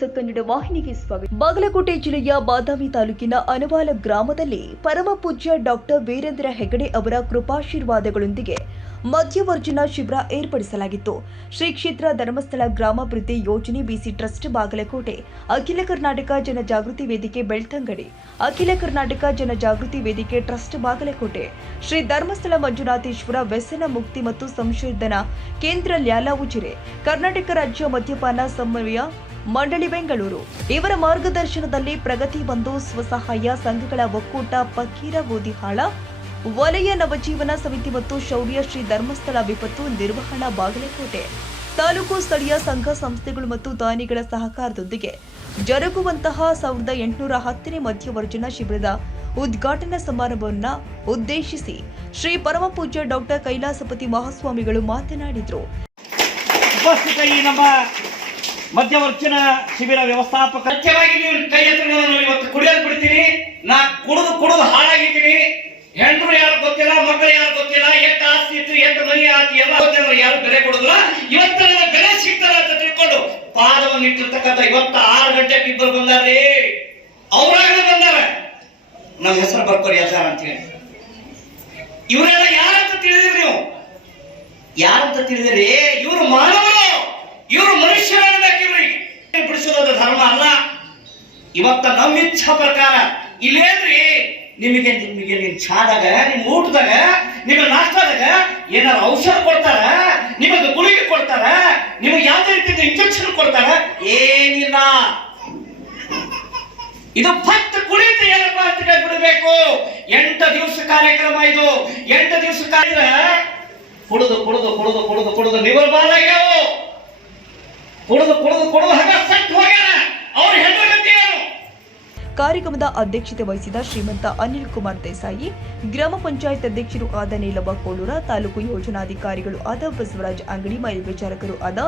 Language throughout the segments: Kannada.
ನ್ಯೂಸ್ ಕನ್ನಡ ವಾಹಿನಿಗೆ ಸ್ವಾಗತ. ಬಾಗಲಕೋಟೆ ಜಿಲ್ಲೆಯ ಬಾದಾಮಿ ತಾಲೂಕಿನ ಅನವಾಲ ಗ್ರಾಮದಲ್ಲಿ ಪರಮ ಪೂಜ್ಯ ಡಾಕ್ಟರ್ ವೀರೇಂದ್ರ ಹೆಗಡೆ ಅವರ ಕೃಪಾಶೀರ್ವಾದಗಳೊಂದಿಗೆ ಮಧ್ಯವರ್ಜನ ಶಿಬಿರ ಏರ್ಪಡಿಸಲಾಗಿತ್ತು. ಶ್ರೀ ಕ್ಷೇತ್ರ ಧರ್ಮಸ್ಥಳ ಗ್ರಾಮಾಭಿವೃದ್ಧಿ ಯೋಜನೆ ಬಿಸಿ ಟ್ರಸ್ಟ್ ಬಾಗಲಕೋಟೆ, ಅಖಿಲ ಕರ್ನಾಟಕ ಜನಜಾಗೃತಿ ವೇದಿಕೆ ಬೆಳ್ತಂಗಡಿ, ಅಖಿಲ ಕರ್ನಾಟಕ ಜನಜಾಗೃತಿ ವೇದಿಕೆ ಟ್ರಸ್ಟ್ ಬಾಗಲಕೋಟೆ, ಶ್ರೀ ಧರ್ಮಸ್ಥಳ ಮಂಜುನಾಥೇಶ್ವರ ವ್ಯಸನ ಮುಕ್ತಿ ಮತ್ತು ಸಂಶೋಧನಾ ಕೇಂದ್ರ ಲ್ಯಾಲ ಉಜಿರೆ, ಕರ್ನಾಟಕ ರಾಜ್ಯ ಮದ್ಯಪಾನ ಸಮನ್ವಯ ಮಂಡಳಿ ಬೆಂಗಳೂರು ಇವರ ಮಾರ್ಗದರ್ಶನದಲ್ಲಿ ಪ್ರಗತಿ ಬಂಧು ಸ್ವಸಹಾಯ ಸಂಘಗಳ ಒಕ್ಕೂಟ ಪಕ್ಕೀರ ಗೋದಿಹಾಳ ವಲಯ ನವಜೀವನ ಸಮಿತಿ ಮತ್ತು ಶೌರ್ಯ ಶ್ರೀ ಧರ್ಮಸ್ಥಳ ವಿಪತ್ತು ನಿರ್ವಹಣಾ ಬಾಗಲಕೋಟೆ ತಾಲೂಕು ಸ್ಥಳೀಯ ಸಂಘ ಸಂಸ್ಥೆಗಳು ಮತ್ತು ದಾನಿಗಳ ಸಹಕಾರದೊಂದಿಗೆ ಜರುಗುವಂತಹ 1810ನೇ ಮಧ್ಯವರ್ಜನ ಶಿಬಿರದ ಉದ್ಘಾಟನಾ ಸಮಾರಂಭವನ್ನು ಉದ್ದೇಶಿಸಿ ಶ್ರೀ ಪರಮ ಪೂಜ್ಯ ಡಾಕ್ಟರ್ ಕೈಲಾಸಪತಿ ಮಹಾಸ್ವಾಮಿಗಳು ಮಾತನಾಡಿದರು. ಮಧ್ಯವರ್ಜನ ಶಿಬಿರ ವ್ಯವಸ್ಥಾಪಕ ಸತ್ಯವಾಗಿ ನೀವು ಕೈ ಎತ್ತರ ಇವತ್ತು ಕುಡಿಯೋದು ಬಿಡ್ತೀನಿ. ನಾ ಕುಡಿದು ಹಾಳಾಗಿದ್ದೀನಿ. ಹೆಂಡ್ರು ಯಾರು ಗೊತ್ತಿಲ್ಲ, ಮಕ್ಕಳು ಯಾರು ಗೊತ್ತಿಲ್ಲ, ಎಷ್ಟು ಆಸ್ತಿ ಇತ್ತು, ಎಷ್ಟು ಮನಿ ಆಸ್ತಿ ಎಲ್ಲ ಗೊತ್ತಿಲ್ಲ, ಯಾರು ಬೆಲೆ ಕೊಡುದಿಲ್ಲ. ಇವತ್ತು ನನಗೆ ಬೆಲೆ ಸಿಗ್ತಾರ ಅಂತ ತಿಳ್ಕೊಂಡು ಪಾದವನ್ನು ಇಟ್ಟಿರ್ತಕ್ಕಂಥ ಇವತ್ತು 6 ಗಂಟೆಗೆ ಇಬ್ಬರು ಬಂದಾರ್ರಿ. ಅವ್ರಾಗಲೇ ಬಂದಾರ. ನಮ್ಮ ಹೆಸರು ಬರ್ಕೋರಿ ಅಜಾರ ಅಂತ ಹೇಳಿ. ಇವರೆಲ್ಲ ಯಾರಂತ ತಿಳಿದಿರಿ ನೀವು? ಯಾರಂತ ತಿಳಿದಿರಿ? ಇವರು ಮಾನವರು, ಇವರು ಮನುಷ್ಯರನ್ನ ಬಿಡಿಸೋದ ಧರ್ಮ ಅಲ್ಲ. ಇವತ್ತ ನಮ್ಮ ಇಚ್ಛಾ ಪ್ರಕಾರ ಇಲ್ಲೇನ್ರಿ ನಿಮಗೆ ನಿಮ್ ಚಾದಾಗ, ನಿಮ್ ಊಟದಾಗ, ನಿಮ್ಮ ನಾಷ್ಟದಾಗ ಏನಾರ ಔಷಧ ಕೊಡ್ತಾರ, ನಿಮಗೆ ಗುಳಿಗೆ ಕೊಡ್ತಾರ, ನಿಮಗೆ ಯಾವುದೇ ರೀತಿಯ ಇಂಜೆಕ್ಷನ್ ಕೊಡ್ತಾರ? ಏನಿಲ್ಲ. ಇದು ಫಕ್ತ ಕುಳಿತು ಏನಪ್ಪಾ ಅಂತ ಬಿಡಬೇಕು. 8 ದಿವಸ ಕಾರ್ಯಕ್ರಮ ಇದು. 8 ದಿವಸ ಕುಡಿದು ನಿವರ್ ಬಾಲಾಗ್ಯಾವು. ಕುಡಿದು ಹಗ ಸತ್ತು ಹೋಗ್ಯಾರ. ಅವ್ರ ಹೆಂಡ್ರಗತಿ ಏನು? ಕಾರ್ಯಕ್ರಮದ ಅಧ್ಯಕ್ಷತೆ ವಹಿಸಿದ ಶ್ರೀಮಂತ ಅನಿಲ್ ಕುಮಾರ್ ದೇಸಾಯಿ, ಗ್ರಾಮ ಪಂಚಾಯತ್ ಅಧ್ಯಕ್ಷರು ಆದ ನೀಲವ್ವ ಕೋಳೂರ, ತಾಲೂಕು ಯೋಜನಾಧಿಕಾರಿಗಳು ಆದ ಬಸವರಾಜ್ ಅಂಗಡಿ, ಮೇಲ್ವಿಚಾರಕರು ಆದ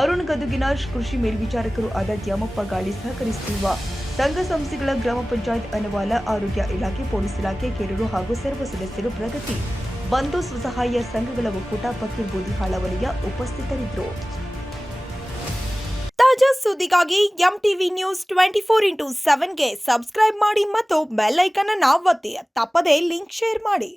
ಅರುಣ್ ಗದುಗಿನ, ಕೃಷಿ ಮೇಲ್ವಿಚಾರಕರು ಆದ ದ್ಯಾಮಪ್ಪ ಗಾಳಿ, ಸಹಕರಿಸುವ ಸಂಘ ಸಂಸ್ಥೆಗಳ ಗ್ರಾಮ ಪಂಚಾಯತ್ ಅನವಾಲ, ಆರೋಗ್ಯ ಇಲಾಖೆ, ಪೊಲೀಸ್ ಇಲಾಖೆ, ಕೇರೂರು ಹಾಗೂ ಸರ್ವ ಸದಸ್ಯರು, ಪ್ರಗತಿ ಬಂಧು ಸ್ವಸಹಾಯ ಸಂಘಗಳ ಒಕ್ಕೂಟ ಪಕ್ಕೀರ್ ಗೋದಿಹಾಳ ವಲಯ ಉಪಸ್ಥಿತರಿದ್ದರು. ತಾಜಾ ಸುದ್ದಿಗಾಗಿ ಎಂಟಿವಿ ನ್ಯೂಸ್ 24x7ಗೆ ಸಬ್ಸ್ಕ್ರೈಬ್ ಮಾಡಿ ಮತ್ತು ಬೆಲ್ ಐಕಾನ್ ಅನ್ನು ಒತ್ತಿ. ತಪ್ಪದೇ ಲಿಂಕ್ ಶೇರ್ ಮಾಡಿ.